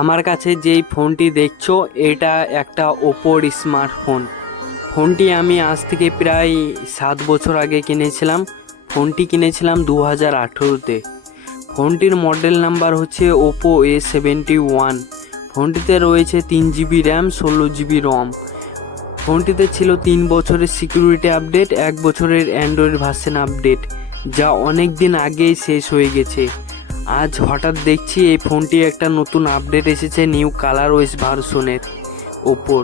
আমার কাছে যেই ফোনটি দেখছ, এটা একটা ওপোর স্মার্টফোন। ফোনটি আমি আজ থেকে প্রায় সাত বছর আগে কিনেছিলাম। ফোনটি কিনেছিলাম দু হাজার আঠেরোতে। ফোনটির মডেল নাম্বার হচ্ছে ওপো এ সেভেন্টি ওয়ান। ফোনটিতে রয়েছে তিন জিবি র্যাম, ষোলো জিবি রম। ফোনটিতে ছিল তিন বছরের সিকিউরিটি আপডেট, এক বছরের অ্যান্ড্রয়েড ভার্সন আপডেট, যা অনেক দিন আগেই শেষ হয়ে গেছে। আজ হঠাৎ দেখছি এই ফোনটি একটা নতুন আপডেট এসেছে নিউ কালার ওয়েস ভার্সনের ওপর।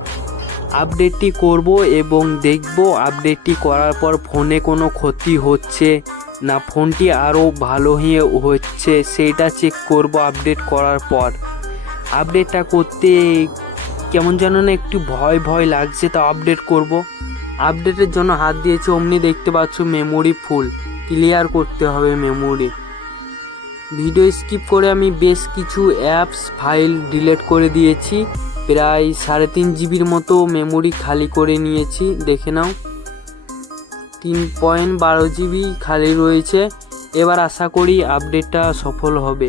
আপডেটটি করব এবং দেখব আপডেটটি করার পর ফোনে কোনো ক্ষতি হচ্ছে না, ফোনটি আরও ভালো হয়ে হচ্ছে সেইটা চেক করব আপডেট করার পর। আপডেটটা করতে কেমন যেন না একটু ভয় ভয় লাগছে তা আপডেট করব। আপডেটের জন্য হাত দিয়েছে অমনি দেখতে পাচ্ছ মেমোরি ফুল ক্লিয়ার করতে হবে মেমোরি ভিডিও স্কিপ করে আমি বেশ কিছু অ্যাপস ফাইল ডিলিট করে দিয়েছি। প্রায় সাড়ে তিন জিবির মতো মেমোরি খালি করে নিয়েছি, দেখে নাও। তিন পয়েন্ট বারো জিবি খালি রয়েছে। এবার আশা করি আপডেটটা সফল হবে।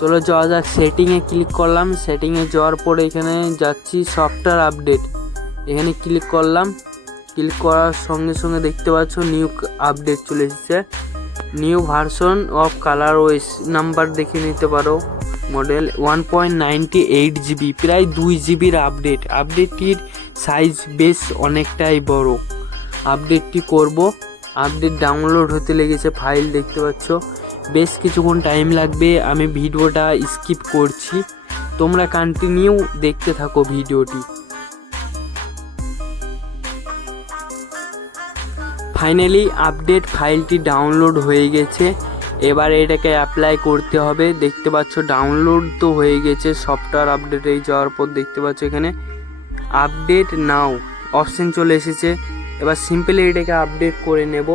চলো যাওয়া যাক সেটিংয়ে ক্লিক করলাম। সেটিংয়ে যাওয়ার পরে এখানে যাচ্ছি সফটওয়্যার আপডেট এখানে ক্লিক করলাম। ক্লিক করার সঙ্গে সঙ্গে দেখতে পাচ্ছ নিউ আপডেট চলে এসেছে। New version of Color OS number দেখে নিতে পারো। Model one point ninety eight GB, প্রায় দুই জিবির আপডেট। আপডেটটির সাইজ বেশ অনেকটাই বড়। আপডেটটি করব। আপডেট ডাউনলোড হতে লেগেছে ফাইল, দেখতে পাচ্ছ। বেশ কিছুক্ষণ টাইম লাগবে, আমি ভিডিওটা স্কিপ করছি। তোমরা কন্টিনিউ দেখতে থাকো ভিডিওটি। ফাইনালি আপডেট ফাইলটি ডাউনলোড হয়ে গেছে। এবার এটাকে অ্যাপ্লাই করতে হবে। দেখতে পাচ্ছ ডাউনলোড তো হয়ে গেছে। সফটওয়্যার আপডেটে যাওয়ার পর দেখতে পাচ্ছ এখানে। আপডেট নাও অপশন চলে এসেছে। এবার সিম্পলি এটাকে আপডেট করে নেব।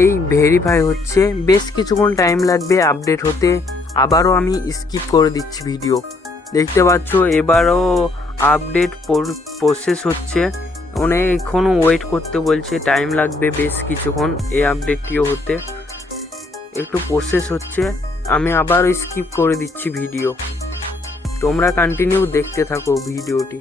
এই ভেরিফাই হচ্ছে। বেশ কিছুক্ষণ টাইম লাগবে আপডেট হতে। আবারও আমি স্কিপ করে দিচ্ছি ভিডিও দেখতে পাচ্ছ, এবারও আপডেট প্রসেস হচ্ছে। অনেকক্ষণও ওয়েট করতে বলছে টাইম লাগবে বেশ কিছুক্ষণ এই আপডেটটিও হতে। একটু প্রসেস হচ্ছে, আমি আবার স্কিপ করে দিচ্ছি ভিডিও তোমরা কন্টিনিউ দেখতে থাকো ভিডিওটি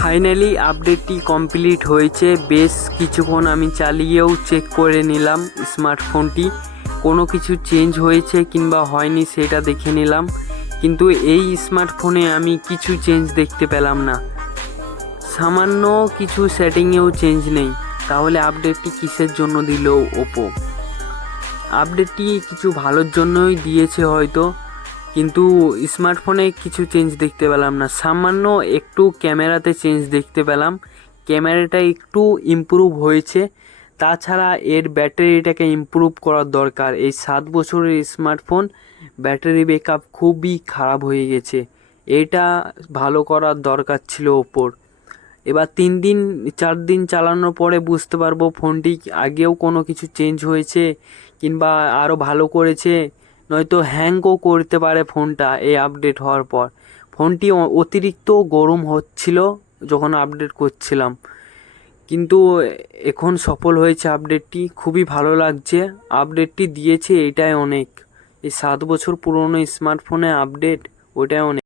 ফাইনালি আপডেটটি কমপ্লিট হয়েছে, বেশ কিছুক্ষণ আমি চালিয়েও চেক করে নিলাম স্মার্টফোনটি কোনো কিছু চেঞ্জ হয়েছে কিংবা হয়নি সেটা দেখে নিলাম। কিন্তু এই স্মার্টফোনে আমি কিছু চেঞ্জ দেখতে পেলাম না। সামান্য কিছু সেটিংয়েও চেঞ্জ নেই। তাহলে আপডেটটি কিসের জন্য দিল ওপো আপডেটটি কিছু ভালোর জন্যই দিয়েছে হয়তো, কিন্তু স্মার্টফোনে কিছু চেঞ্জ দেখতে পেলাম না। সামান্য একটু ক্যামেরাতে চেঞ্জ দেখতে পেলাম। ক্যামেরাটা একটু ইমপ্রুভ হয়েছে। তাছাড়া এর ব্যাটারিটাকে ইমপ্রুভ করার দরকার। এই সাত বছরের স্মার্টফোন ব্যাটারি ব্যাকআপ খুবই খারাপ হয়ে গেছে। এটা ভালো করার দরকার ছিল ওপর এবার তিন দিন, চার দিন চালানোর পরে বুঝতে পারব ফোনটি আগেও কোনো কিছু চেঞ্জ হয়েছে কিংবা আরও ভালো করেছে। নয়তো হ্যাংও করতে পারে ফোনটা এই আপডেট হওয়ার পর। ফোনটি অতিরিক্ত গরম হচ্ছিল যখন আপডেট করছিলাম। কিন্তু এখন সফল হয়েছে আপডেটটি খুবই ভালো লাগছে। আপডেটটি দিয়েছে এটাই অনেক। এই সাত বছর পুরনো স্মার্টফোনে আপডেট ওটাই অনেক।